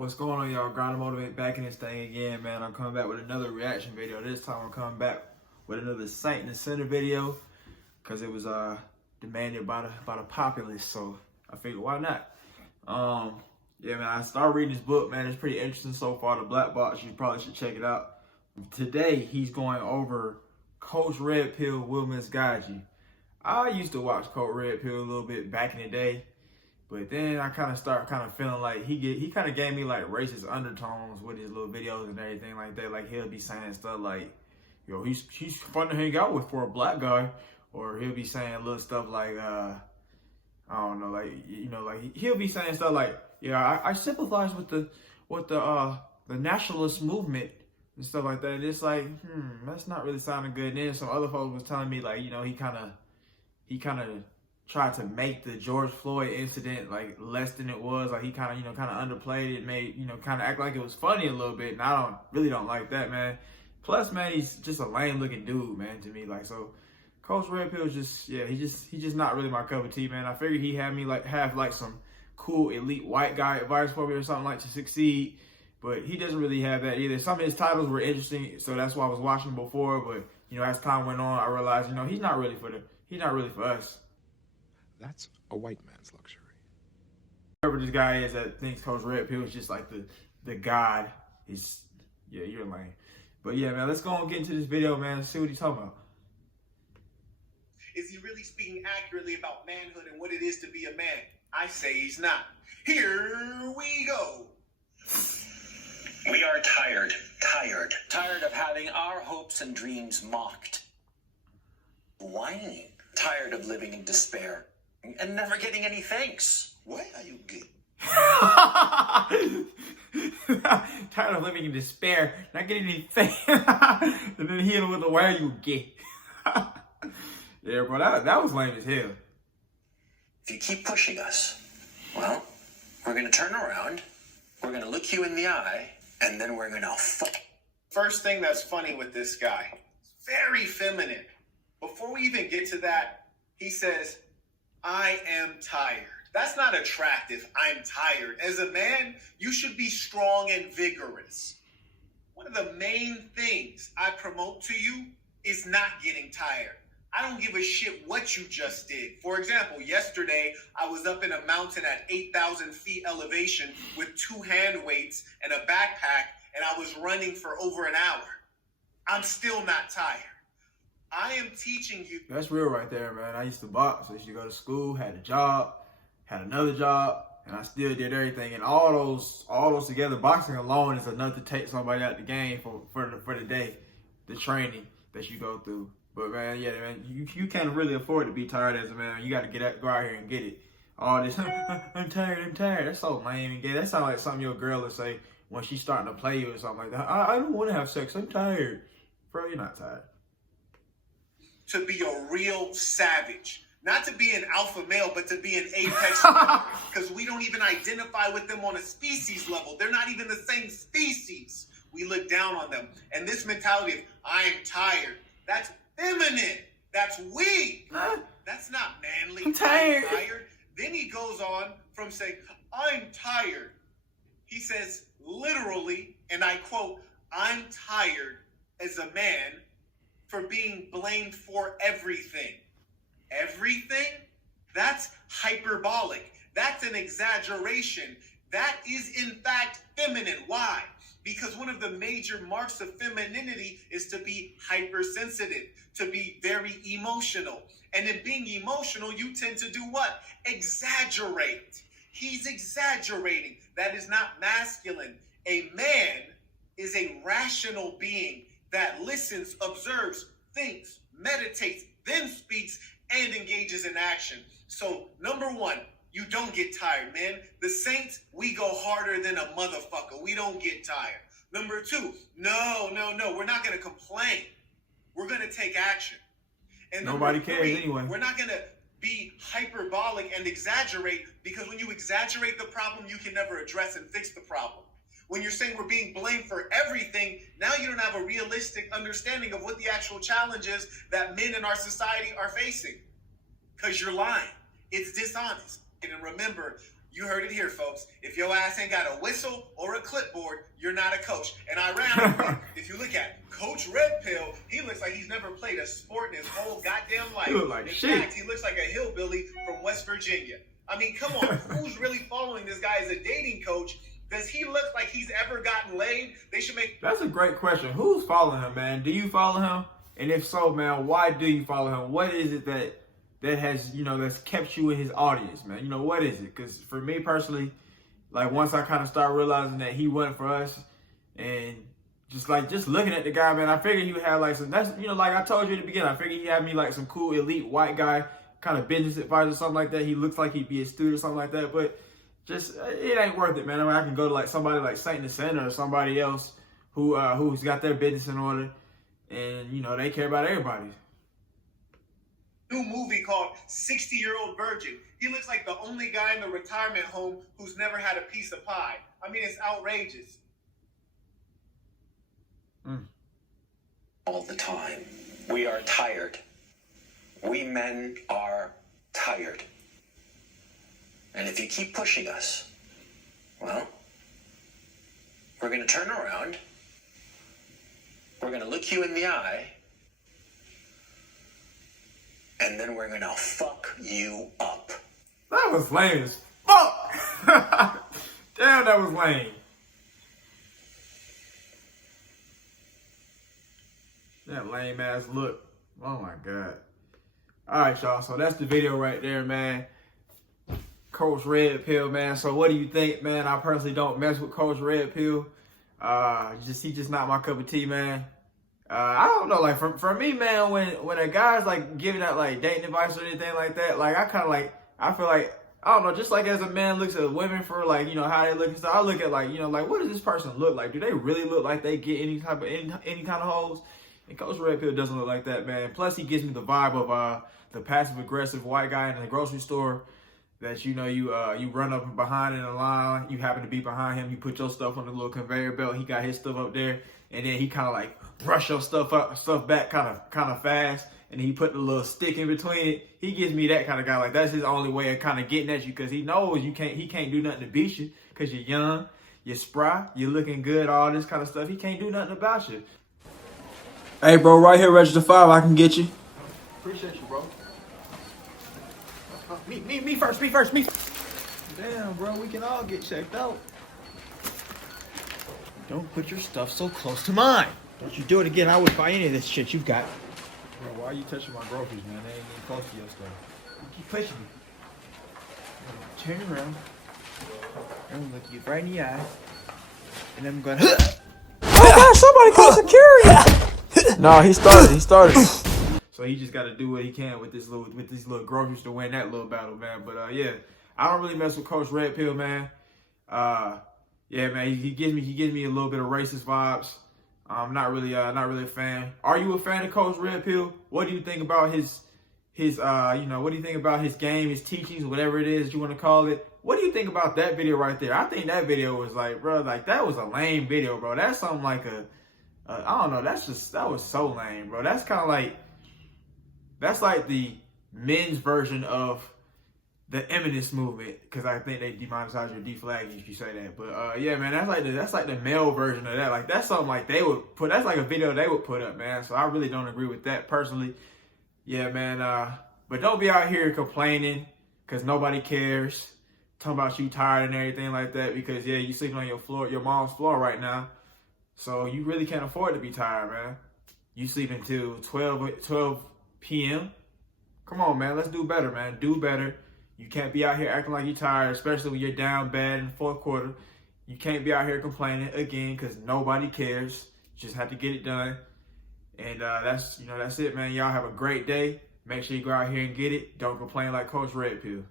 What's going on, y'all? Grind and Motivate back in this thing again, man. I'm coming back with another reaction video. This time I'm coming back with another Saint in the Center video because it was demanded by the populace. So I figured, why not? Yeah, man. I started reading this book, man. It's pretty interesting so far. The Black Box. You probably should check it out. Today he's going over Coach Red Pill will misguide you. I used to watch Coach Red Pill a little bit back in the day. But then I kind of start feeling like he kind of gave me like racist undertones with his little videos and everything like that. Like he'll be saying stuff like, yo, he's fun to hang out with for a black guy. Or he'll be saying little stuff like, I don't know, like, you know, like he'll be saying stuff like, yeah, I sympathize with the nationalist movement and stuff like that. And it's like, that's not really sounding good. And then some other folks was telling me like, you know, he kind of tried to make the George Floyd incident like less than it was. Like he kind of underplayed it, made, kind of act like it was funny a little bit. And I really don't like that, man. Plus, man, he's just a lame looking dude, man, to me. Like, so Coach Red Pill is just, yeah, he's just not really my cup of tea, man. I figured he had me have some cool elite white guy advice for me or something like to succeed. But he doesn't really have that either. Some of his titles were interesting, so that's why I was watching before. But, as time went on, I realized, he's not really for us. That's a white man's luxury. Whoever this guy is that thinks Coach Red Pill is just like the god, yeah, you're lame. But yeah, man, let's go and get into this video, man. Let's see what he's talking about. Is he really speaking accurately about manhood and what it is to be a man? I say he's not. Here we go. We are tired of having our hopes and dreams mocked. Whining. Tired of living in despair and never getting any thanks. Why are you gay? Tired of living in despair, not getting anything. And then he with the why are you gay? Yeah, bro, that was lame as hell. If you keep pushing us, well, we're going to turn around, we're going to look you in the eye, and then we're going to fuck. First thing that's funny with this guy, very feminine. Before we even get to that, he says, I am tired. That's not attractive. I'm tired. As a man, you should be strong and vigorous. One of the main things I promote to you is not getting tired. I don't give a shit what you just did. For example, yesterday, I was up in a mountain at 8,000 feet elevation with 2 hand weights and a backpack, and I was running for over an hour. I'm still not tired. I am teaching you. That's real right there, man. I used to box. I used to go to school, had a job, had another job, and I still did everything. And all those together, boxing alone is enough to take somebody out the game for the day, the training that you go through. But man, yeah, man, you can't really afford to be tired as a man. You got to go out here and get it. All this, I'm tired. That's so lame and gay. That sounds like something your girl would say when she's starting to play you or something like that. I don't want to have sex. I'm tired. Bro, you're not tired. To be a real savage. Not to be an alpha male, but to be an apex because we don't even identify with them on a species level. They're not even the same species. We look down on them. And this mentality of, I'm tired, that's feminine. That's weak. That's not manly. I'm tired. Then he goes on from saying, I'm tired. He says, literally, and I quote, I'm tired as a man for being blamed for everything. Everything? That's hyperbolic. That's an exaggeration. That is, in fact, feminine. Why? Because one of the major marks of femininity is to be hypersensitive, to be very emotional. And in being emotional, you tend to do what? Exaggerate. He's exaggerating. That is not masculine. A man is a rational being that listens, observes, thinks, meditates, then speaks, and engages in action. So, number one, you don't get tired, man. The Saints, we go harder than a motherfucker. We don't get tired. Number two, no. We're not going to complain. We're going to take action. And nobody cares anyway. We're not going to be hyperbolic and exaggerate, because when you exaggerate the problem, you can never address and fix the problem. When you're saying we're being blamed for everything, now you don't have a realistic understanding of what the actual challenges that men in our society are facing. Because you're lying. It's dishonest. And remember, You heard it here, folks. If your ass ain't got a whistle or a clipboard, you're not a coach. And ironically, if you look at Coach Red Pill, he looks like he's never played a sport in his whole goddamn life. He look like in shit. fact, he looks like a hillbilly from West Virginia. I mean, come on. Who's really following this guy as a dating coach? Does he look like he's ever gotten laid? They should make... That's a great question. Who's following him, man? Do you follow him? And if so, man, why do you follow him? What is it that has, that's kept you in his audience, man? What is it? Because for me personally, like once I kind of started realizing that he wasn't for us, and just looking at the guy, man, I figured he would have like some, that's, like I told you at the beginning, I figured he'd have me like some cool elite white guy, kind of business advisor or something like that. He looks like he'd be a student or something like that, but just, it ain't worth it, man. I mean, I can go to like somebody like Saint the Sinner or somebody else who's got their business in order, and, they care about everybody. New movie called 60-Year-Old Virgin. He looks like the only guy in the retirement home who's never had a piece of pie. I mean, it's outrageous. All the time. We are tired. We men are tired. And if you keep pushing us, well, we're going to turn around. We're going to look you in the eye. And then we're going to fuck you up. That was lame as fuck. Damn, that was lame. That lame ass look. Oh my God. All right, y'all. So that's the video right there, man. Coach Red Pill, man. So what do you think, man? I personally don't mess with Coach Red Pill. He just not my cup of tea, man. I don't know, like for me, man, when a guy's like giving out like dating advice or anything like that, like I feel like, I don't know, just like as a man looks at women for like, how they look and stuff, I look at like, like what does this person look like? Do they really look like they get any kind of hoes? And Coach Red Pill doesn't look like that, man. Plus he gives me the vibe of the passive aggressive white guy in the grocery store that you run up behind in a line, you happen to be behind him, you put your stuff on the little conveyor belt, he got his stuff up there, and then he kind of like brush your stuff back kind of fast, and he put the little stick in between it. He gives me that kind of guy. Like that's his only way of kind of getting at you, because he knows he can't do nothing to beat you, because you're young, you're spry, you're looking good, all this kind of stuff. He can't do nothing about you. Hey bro, right here, register 5, I can get you. Appreciate you, bro. Me first. Damn, bro, we can all get checked out. Don't put your stuff so close to mine. Don't you do it again. I would buy any of this shit you've got. Bro, why are you touching my groceries, man? They ain't even close to your stuff. You keep pushing me. Turn around. I'm gonna look you right in the eye. And I'm gonna... Oh gosh, somebody call security! No, he started. So he just got to do what he can with these little groceries to win that little battle, man. But yeah, I don't really mess with Coach Red Pill, man. Yeah, man, he gives me a little bit of racist vibes. I'm not really a fan. Are you a fan of Coach Red Pill? What do you think about his what do you think about his game, his teachings, whatever it is you want to call it? What do you think about that video right there? I think that video was like, bro, like that was a lame video, bro. That's something like I don't know. That was so lame, bro. That's kind of like, that's like the men's version of the eminence movement, because I think they demonetize or deflag if you say that. But yeah, man, that's like the male version of that. Like that's something like they would put. That's like a video they would put up, man. So I really don't agree with that personally. Yeah, man. But don't be out here complaining because nobody cares. Talking about you tired and everything like that, because yeah, you sleeping on your floor, your mom's floor right now. So you really can't afford to be tired, man. You sleeping till 12 p.m. Come on, man. Let's do better, man. Do better. You can't be out here acting like you're tired, especially when you're down bad in the fourth quarter. You can't be out here complaining again because nobody cares. You just have to get it done. And that's it, man. Y'all have a great day. Make sure you go out here and get it. Don't complain like Coach Red Pill.